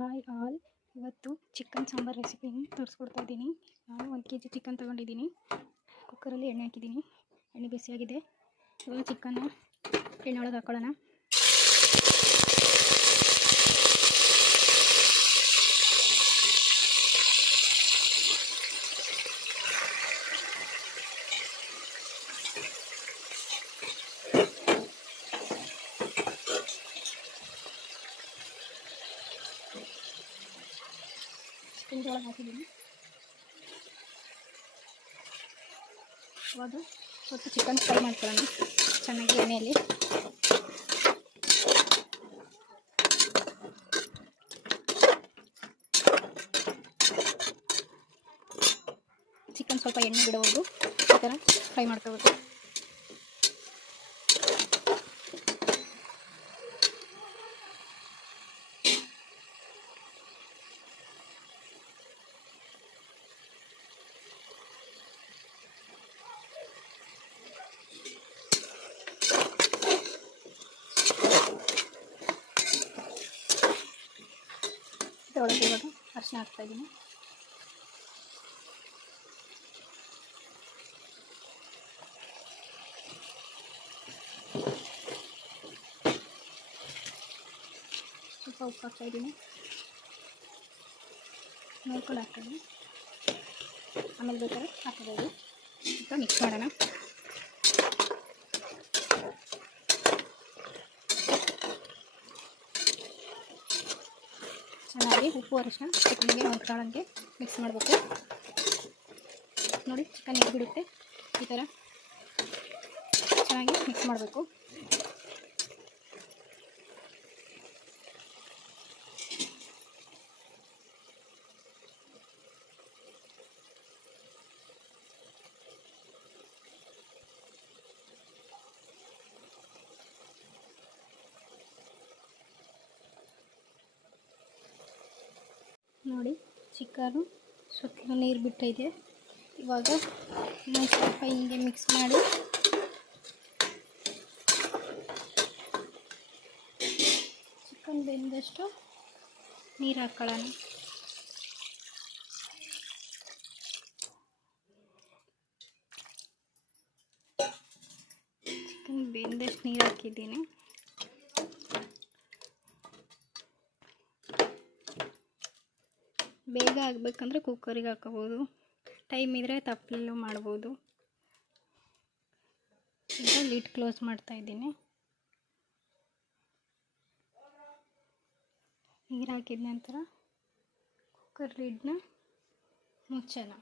Hi all, ಇವತ್ತು chicken sambar ರೆಸಿಪಿನ ತೋರಿಸ್ಕೊಡ್ತಾ ಇದ್ದೀನಿ. ನಾನು 1 kg ಚಿಕನ್ ತೊಗೊಂಡಿದ್ದೀನಿ. ಕುಕ್ಕರಲ್ಲಿ ಎಣ್ಣೆ ಹಾಕಿದ್ದೀನಿ. ಎಣ್ಣೆ ಬಿಸಿಯಾಗಿದೆ. ಇವಾಗ ಚಿಕನ್ನ ಎಣ್ಣೆ ಒಳಗೆ ಹಾಕ್ಕೊಳ್ಳೋಣ. ಚಿಕನ್ ಒಳಗೆ ಹಾಕಿದ್ದೀನಿ. ಇವಾಗ ಸ್ವಲ್ಪ ಚಿಕನ್ ಫ್ರೈ ಮಾಡ್ಕೊಳ್ಳೋಣ ಚೆನ್ನಾಗಿ ಎಣ್ಣೆಯಲ್ಲಿ. ಚಿಕನ್ ಸ್ವಲ್ಪ ಎಣ್ಣೆ ಬಿಡಬಹುದು, ಈ ಥರ ಫ್ರೈ ಮಾಡ್ಕೋಬೇಕು. ಒಳಗೆ ಇವಾಗ ಅರಿಶಿನ ಹಾಕ್ತಾ ಇದ್ದೀನಿ. ಸ್ವಲ್ಪ ಉಪ್ಪು ಹಾಕ್ತಾ ಇದ್ದೀನಿ. ನೋಡ್ಕೊಂಡು ಹಾಕ್ತಾ ಇದ್ದೀನಿ. ಆಮೇಲೆ ಬೇಕಾದ್ರೆ ಹಾಕೋಬೋದು. ಈಗ ಮಿಕ್ಸ್ ಮಾಡೋಣ. ಚೆನ್ನಾಗಿ ಉಪ್ಪು ಅರಿಶಿನ ಚಿಕನ್ಗೆ ಹೊಂದ್ಕೊಳ್ಳೋಂಗೆ ಮಿಕ್ಸ್ ಮಾಡಬೇಕು. ನೋಡಿ ಚಿಕನ್ ನೀರು ಬಿಡುತ್ತೆ, ಈ ಥರ ಚೆನ್ನಾಗಿ ಮಿಕ್ಸ್ ಮಾಡಬೇಕು. ನೋಡಿ ಚಿಕನು ಸುತ್ತಲೂ ನೀರು ಬಿಟ್ಟೈತೆ. ಇವಾಗ ಇನ್ನೊಂದು ಸ್ವಲ್ಪ ಹಿಂಗೆ ಮಿಕ್ಸ್ ಮಾಡಿ ಚಿಕನ್ ಬೆಂದಷ್ಟು ನೀರು ಹಾಕ್ಕೊಳ್ಳೋಣ. ಚಿಕನ್ ಬೆಂದಷ್ಟು ನೀರು ಹಾಕಿದ್ದೀನಿ. ಬೇಗ ಆಗಬೇಕಂದ್ರೆ ಕುಕ್ಕರಿಗೆ ಹಾಕೋಬೋದು, ಟೈಮ್ ಇದ್ದರೆ ತಪ್ಪಲಲ್ಲೂ ಮಾಡ್ಬೋದು. ಈಗ ಲಿಡ್ ಕ್ಲೋಸ್ ಮಾಡ್ತಾ ಇದ್ದೀನಿ. ನೀರು ಹಾಕಿದ ನಂತರ ಕುಕ್ಕರ್ ಲಿಡ್ನ ಮುಚ್ಚೋಣ.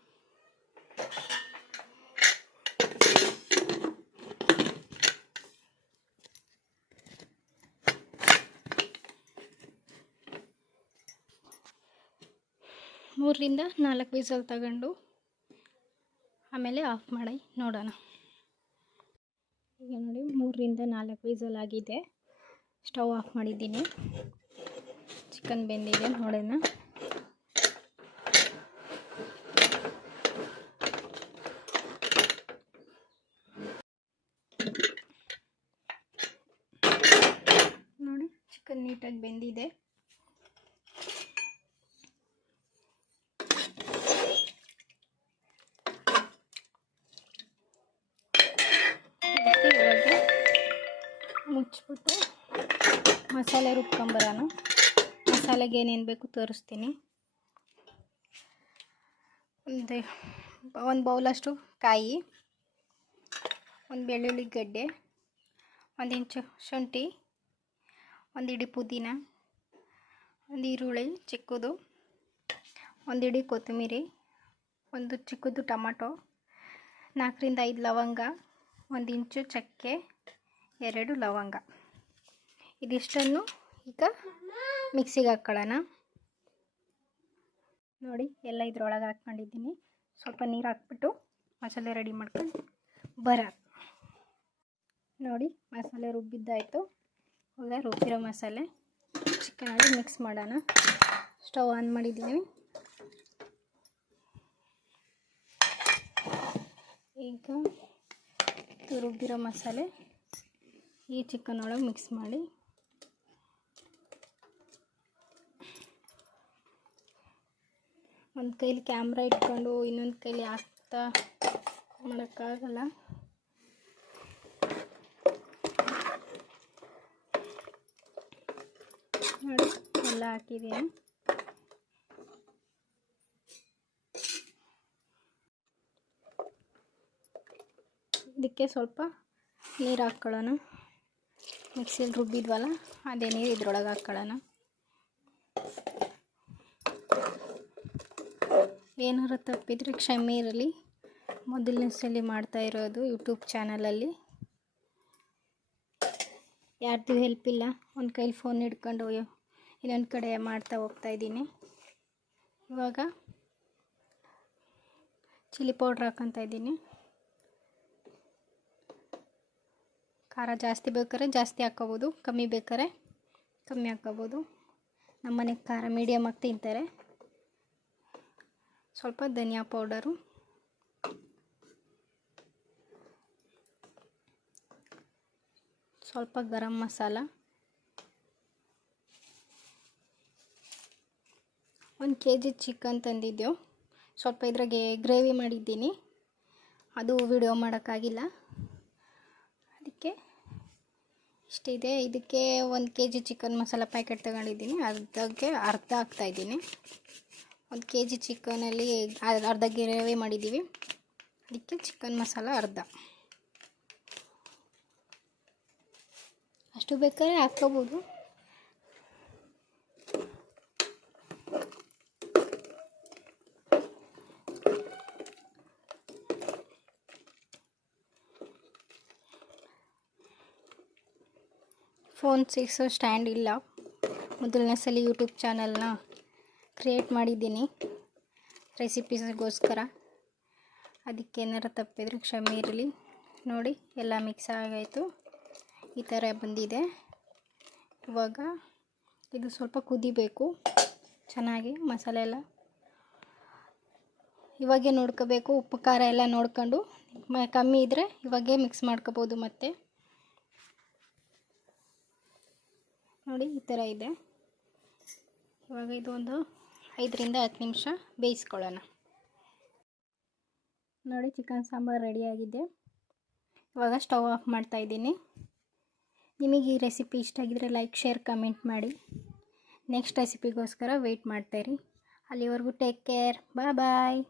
ಮೂರರಿಂದ 4 ವಿಸಲ್ ತಗೊಂಡು ಆಮೇಲೆ ಆಫ್ ಮಾಡಿ ನೋಡೋಣ. ಈಗ ನೋಡಿ 3ರಿಂದ 4 ವಿಸಲ್ ಆಗಿದೆ. ಸ್ಟವ್ ಆಫ್ ಮಾಡಿದ್ದೀನಿ. ಚಿಕನ್ ಬೆಂದಿದೆ ನೋಡೋಣ. ನೋಡಿ ಚಿಕನ್ ನೀಟಾಗಿ ಬೆಂದಿದೆ. ಮುಚ್ಚಿಬಿಟ್ಟು ಮಸಾಲೆ ರುಬ್ಕೊಂಬರೋಣ. ಮಸಾಲೆಗೆ ಏನೇನು ಬೇಕು ತೋರಿಸ್ತೀನಿ. ಒಂದು ಬೌಲಷ್ಟು ಕಾಯಿ, ಒಂದು ಬೆಳ್ಳುಳ್ಳಿ ಗಡ್ಡೆ, 1 ಇಂಚು ಶುಂಠಿ, 1 ಹಿಡಿ ಪುದೀನ, 1 ಈರುಳ್ಳಿ ಚಿಕ್ಕದು, 1 ಹಿಡಿ ಕೊತ್ತಂಬರಿ, 1 ಚಿಕ್ಕದು ಟೊಮಟೊ, 4ರಿಂದ 5 ಲವಂಗ, 1 ಇಂಚು ಚಕ್ಕೆ, 2 ಲವಂಗ. ಇದಿಷ್ಟನ್ನು ಈಗ ಮಿಕ್ಸಿಗೆ ಹಾಕ್ಕೊಳ್ಳೋಣ. ನೋಡಿ ಎಲ್ಲ ಇದ್ರೊಳಗೆ ಹಾಕ್ಕೊಂಡಿದ್ದೀನಿ. ಸ್ವಲ್ಪ ನೀರು ಹಾಕ್ಬಿಟ್ಟು ಮಸಾಲೆ ರೆಡಿ ಮಾಡ್ಕೊಂಡು ನೋಡಿ ಮಸಾಲೆ ರುಬ್ಬಿದ್ದಾಯಿತು. ಇವಾಗ ರುಬ್ಬಿರೋ ಮಸಾಲೆ ಚಿಕನಲ್ಲಿ ಮಿಕ್ಸ್ ಮಾಡೋಣ. ಸ್ಟವ್ ಆನ್ ಮಾಡಿದ್ದೀನಿ. ಈಗ ರುಬ್ಬಿರೋ ಮಸಾಲೆ ಈ ಚಿಕನ್ ಒಳಗೆ ಮಿಕ್ಸ್ ಮಾಡಿ ಒಂದು ಕೈಲಿ ಕ್ಯಾಮ್ರಾ ಇಟ್ಕೊಂಡು ಇನ್ನೊಂದು ಕೈಲಿ ಹಾಕ್ತಾ ಮಾಡೋಕ್ಕಾಗಲ್ಲ. ನೋಡಿ ಎಲ್ಲ ಹಾಕಿದ್ದೀನಿ. ಇದಕ್ಕೆ ಸ್ವಲ್ಪ ನೀರು ಹಾಕ್ಕೊಳ್ಳೋಣ. ಮಿಕ್ಸಿಯಲ್ಲಿ ರುಬ್ಬಿದ್ವಲ್ಲ ಅದೇ ನೀರು ಇದ್ರೊಳಗೆ ಹಾಕ್ಕೊಳ್ಳೋಣ. ಏನಾರು ತಪ್ಪಿದರೆ ಕ್ಷಮೆ ಇರಲಿ. ಮೊದಲನೇ ಸಲ ಮಾಡ್ತಾ ಇರೋದು ಯೂಟ್ಯೂಬ್ ಚಾನಲಲ್ಲಿ. ಯಾರ್ದು ಹೆಲ್ಪ್ ಇಲ್ಲ. ಒಂದು ಕೈಲಿ ಫೋನ್ ಹಿಡ್ಕೊಂಡು ಇನ್ನೊಂದು ಕಡೆ ಮಾಡ್ತಾ ಹೋಗ್ತಾಯಿದ್ದೀನಿ. ಇವಾಗ ಚಿಲ್ಲಿ ಪೌಡ್ರ್ ಹಾಕ್ಕೊತಾ ಇದ್ದೀನಿ. ಖಾರ ಜಾಸ್ತಿ ಬೇಕಾದ್ರೆ ಜಾಸ್ತಿ ಹಾಕ್ಕೋಬೋದು, ಕಮ್ಮಿ ಬೇಕಾದ್ರೆ ಕಮ್ಮಿ ಹಾಕ್ಕೋಬೋದು. ನಮ್ಮನೆಗೆ ಖಾರ ಮೀಡಿಯಮ್ ಆಗಿ ತಿಂತಾರೆ. ಸ್ವಲ್ಪ ಧನಿಯಾ ಪೌಡರು, ಸ್ವಲ್ಪ ಗರಂ ಮಸಾಲ, 1 kg ಚಿಕನ್ ತಂದಿದ್ದೆವು. ಸ್ವಲ್ಪ ಇದ್ರಾಗೆ ಗ್ರೇವಿ ಮಾಡಿದ್ದೀನಿ, ಅದು ವಿಡಿಯೋ ಮಾಡೋಕ್ಕಾಗಿಲ್ಲ. ಅದಕ್ಕೆ ಇಷ್ಟಿದೆ. ಇದಕ್ಕೆ 1 kg ಚಿಕನ್ ಮಸಾಲ ಪ್ಯಾಕೆಟ್ ತಗೊಂಡಿದ್ದೀನಿ. ಅರ್ಧಕ್ಕೆ ಅರ್ಧ ಹಾಕ್ತಾಯಿದ್ದೀನಿ. 1 kg ಚಿಕನಲ್ಲಿ ಅರ್ಧ ಗ್ರೇವಿ ಮಾಡಿದ್ದೀವಿ. ಅದಕ್ಕೆ ಚಿಕನ್ ಮಸಾಲ ಅರ್ಧ. ಅಷ್ಟು ಬೇಕಾದ್ರೆ ಹಾಕ್ಕೋಬೋದು. ಫೋನ್ ಸಿಕ್ಸೋ ಸ್ಟ್ಯಾಂಡ್ ಇಲ್ಲ. ಮೊದಲನೇ ಸಲ ಯೂಟ್ಯೂಬ್ ಚಾನಲ್ನ ಕ್ರಿಯೇಟ್ ಮಾಡಿದ್ದೀನಿ ರೆಸಿಪೀಸ್ಗೋಸ್ಕರ. ಅದಕ್ಕೆ ಏನಾರು ತಪ್ಪಿದರೆ ಕ್ಷಮೆ ಇರಲಿ. ನೋಡಿ ಎಲ್ಲ ಮಿಕ್ಸ್ ಆಗಾಯಿತು. ಈ ಥರ ಬಂದಿದೆ. ಇವಾಗ ಇದು ಸ್ವಲ್ಪ ಕುದಿಬೇಕು ಚೆನ್ನಾಗಿ. ಮಸಾಲೆ ಎಲ್ಲ ಇವಾಗೇ ನೋಡ್ಕೋಬೇಕು. ಉಪ್ಪು ಖಾರ ಎಲ್ಲ ನೋಡ್ಕೊಂಡು ಕಮ್ಮಿ ಇದ್ದರೆ ಇವಾಗೇ ಮಿಕ್ಸ್ ಮಾಡ್ಕೋಬೋದು. ಮತ್ತೆ ನೋಡಿ ಈ ಥರ ಇದೆ. ಇವಾಗ ಇದು ಒಂದು 5 ರಿಂದ 10 ನಿಮಿಷ ಬೇಯಿಸ್ಕೊಳ್ಳೋಣ. ನೋಡಿ ಚಿಕನ್ ಸಾಂಬಾರು ರೆಡಿಯಾಗಿದೆ. ಇವಾಗ ಸ್ಟವ್ ಆಫ್ ಮಾಡ್ತಾಯಿದ್ದೀನಿ. ನಿಮಗೆ ಈ ರೆಸಿಪಿ ಇಷ್ಟ ಆಗಿದರೆ ಲೈಕ್, ಶೇರ್, ಕಮೆಂಟ್ ಮಾಡಿ. ನೆಕ್ಸ್ಟ್ ರೆಸಿಪಿಗೋಸ್ಕರ ವೆಯ್ಟ್ ಮಾಡ್ತಾಯಿರಿ. ಅಲ್ಲಿವರೆಗೂ ಟೇಕ್ ಕೇರ್. ಬಾಯ್.